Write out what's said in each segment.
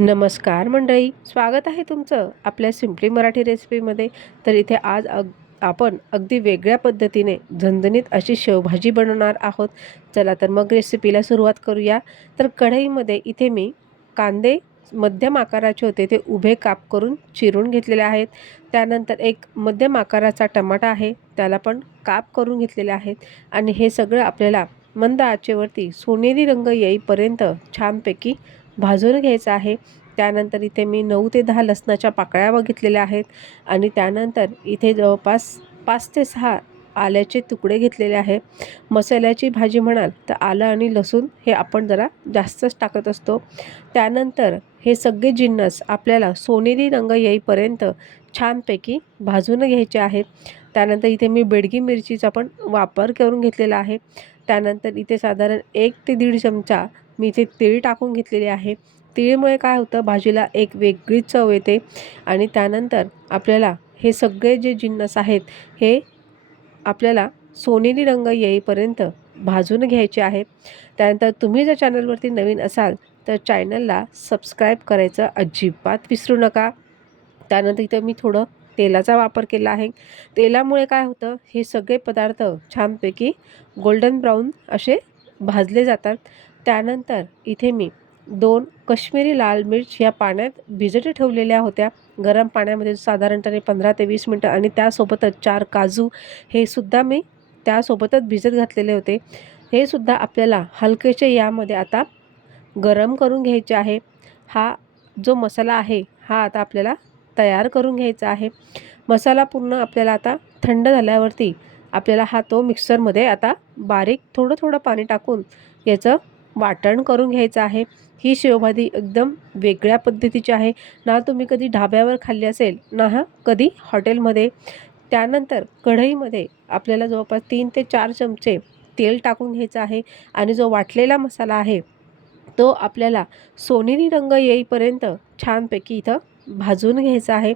नमस्कार मंडळी स्वागत आहे तुमचं आपल्या सिम्पली मराठी रेसिपीमध्ये तर इथे आज अग आपण अगदी वेगळ्या पद्धतीने झणझणीत अशी शेवभाजी बनवणार आहोत. चला तर मग रेसिपीला सुरुवात करूया. तर कढईमध्ये इथे मी कांदे मध्यम आकाराचे होते ते उभे काप करून चिरून घेतलेले आहेत. त्यानंतर एक मध्यम आकाराचा टमाटा आहे त्याला पण काप करून घेतलेले आहेत. आणि हे सगळं आपल्याला मंद आचेवरती सोनेरी रंग येईपर्यंत छानपैकी भाजून घ्यायचं आहे. त्यानंतर इथे मी नऊ ते दहा लसणाच्या पाकळ्या बघितलेल्या आहेत. आणि त्यानंतर इथे जवळपास पाच ते सहा आल्याचे तुकडे घेतलेले आहे. मसाल्याची भाजी म्हणाल तर आलं आणि लसूण हे आपण जरा जास्तच टाकत असतो. त्यानंतर हे सगळे जिन्नस आपल्याला सोनेरी रंग येईपर्यंत छानपैकी भाजून घ्यायचे आहेत. त्यानंतर इथे मी बेडगी मिरचीचा पण वापर करून घेतलेला आहे. त्यानंतर इथे साधारण एक ते दीड चमचा मी इथे तीळ टाकून घेतलेले आहे. तिळमुळे काय होतं? भाजीला एक वेगळीच चव येते आणि त्यानंतर आपल्याला हे सगळे जे जिन्नस आहेत हे आपल्याला सोनेरी रंग येईपर्यंत भाजून घ्यायचे आहे. त्यानंतर तुम्ही जर चॅनलवरती नवीन असाल तर चॅनलला सबस्क्राईब करायचं अजिबात विसरू नका. त्यानंतर इथं मी थोडं तेलाचा वापर केला आहे. तेलामुळे काय होतं? हे सगळे पदार्थ छानपैकी गोल्डन ब्राऊन असे भाजले जातात. त्यानंतर इथे मी दोन कश्मीरी लाल मिर्च या पाण्यात भिजत ठेवलेल्या होत्या. गरम पाण्यामध्ये साधारणपणे पंधरा ते वीस मिनटं आणि त्यासोबतच चार काजू हे सुद्धा मी त्यासोबतच भिजत घातलेले होते. हे सुद्धा आपल्याला हलकेचे यामध्ये आता गरम करून घ्यायचे आहे. हा जो मसाला आहे हा आता आपल्याला तयार करून घ्यायचा आहे. मसाला पूर्ण आपल्याला आता थंड झाल्यावरती आपल्याला हा तो मिक्सरमध्ये आता बारीक थोडं थोडं पाणी टाकून याचं वाटण करून घ्यायचं आहे. ही शेवभाजी एकदम वेगळ्या पद्धतीची आहे. ना तुम्ही कधी ढाब्यावर खाल्ली असेल ना हा कधी हॉटेलमध्ये. त्यानंतर कढईमध्ये आपल्याला जवळपास तीन ते चार चमचे तेल टाकून घ्यायचं आहे आणि जो वाटलेला मसाला आहे तो आपल्याला सोनेरी रंग येईपर्यंत छानपैकी इथं भाजून घ्यायचा आहे.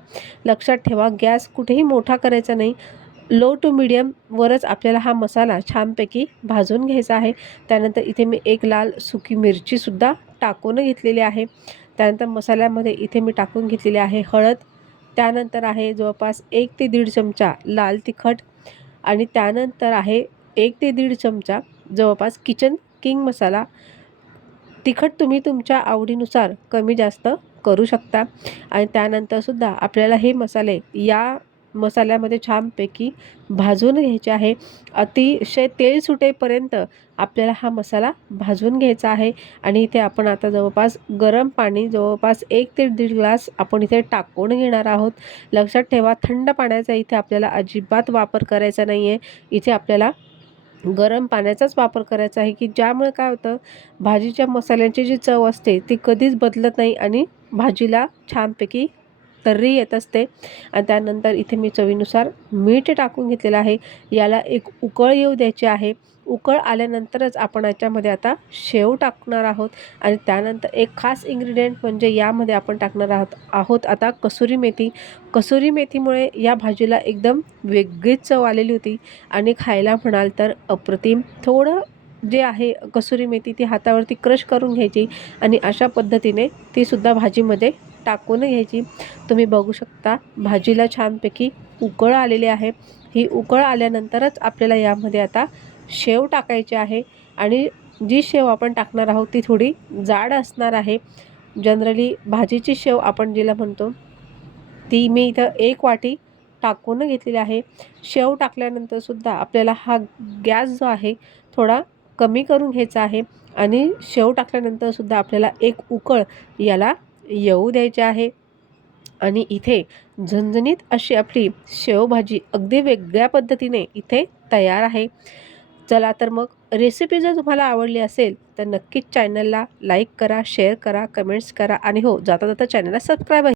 लक्षात ठेवा गॅस कुठेही मोठा करायचा नाही. लो टू मिडियमवरच आपल्याला हा मसाला छानपैकी भाजून घ्यायचा आहे. त्यानंतर इथे मी एक लाल सुकी मिरचीसुद्धा टाकून घेतलेली आहे. त्यानंतर मसाल्यामध्ये इथे मी टाकून घेतलेली आहे हळद. त्यानंतर आहे जवळपास एक ते दीड चमचा लाल तिखट. आणि त्यानंतर आहे एक ते दीड चमचा जवळपास किचन किंग मसाला. तिखट तुम्ही तुमच्या आवडीनुसार कमी जास्त करू शकता. आणि त्यानंतरसुद्धा आपल्याला हे मसाले या मसाल्यामध्ये छानपैकी भाजून घ्यायचे आहे. अतिशय तेल सुटेपर्यंत आपल्याला हा मसाला भाजून घ्यायचा आहे. आणि इथे आपण आता जवळपास गरम पाणी जवळपास एक ते दीड ग्लास आपण इथे टाकून घेणार आहोत. लक्षात ठेवा थंड पाण्याचा इथे आपल्याला अजिबात वापर करायचा नाही आहे इथे आपल्याला गरम पाण्याचाच वापर करायचा आहे की ज्यामुळे काय होतं भाजीच्या मसाल्यांची जी चव असते ती कधीच बदलत नाही आणि भाजीला छानपैकी तर्री येत असते. आणि त्यानंतर इथे मी चवीनुसार मीठ टाकून घेतलेलं आहे. याला एक उकळ येऊ द्यायची आहे. उकळ आल्यानंतरच आपण याच्यामध्ये आता शेव टाकणार आहोत. आणि त्यानंतर एक खास इन्ग्रेडियंट म्हणजे यामध्ये आपण टाकणार आहोत आहोत आता कसुरी मेथी. कसुरी मेथीमुळे या भाजीला एकदम वेगळीच चव आलेली होती. आणि खायला म्हणाल तर अप्रतिम. थोडं जे आहे कसुरी मेथी ती हातावरती क्रश करून घ्यायची. आणि अशा पद्धतीने तीसुद्धा भाजीमध्ये टाकून घ्यायची. तुम्ही बघू शकता भाजीला छानपैकी उकळ आलेली आहे. ही उकळ आल्यानंतरच आपल्याला यामध्ये आता शेव टाकायची आहे. आणि जी शेव आपण टाकणार आहोत ती थोडी जाड असणार आहे. जनरली भाजीची शेव आपण जिला म्हणतो ती मी इथं एक वाटी टाकून घेतलेली आहे. शेव टाकल्यानंतरसुद्धा आपल्याला हा गॅस जो आहे थोडा कमी करून घ्यायचा आहे. आणि शेव टाकल्यानंतरसुद्धा आपल्याला एक उकळ याला येऊ द्यायचे आहे. आणि इथे झणझणीत अशी आपली शेवभाजी अगदी वेगळ्या पद्धतीने इथे तयार आहे. चला तर मग रेसिपी जर तुम्हाला आवडली असेल तर नक्कीच चॅनलला लाईक करा शेअर करा कमेंट्स करा. आणि हो जाता जाता चॅनलला सबस्क्राईब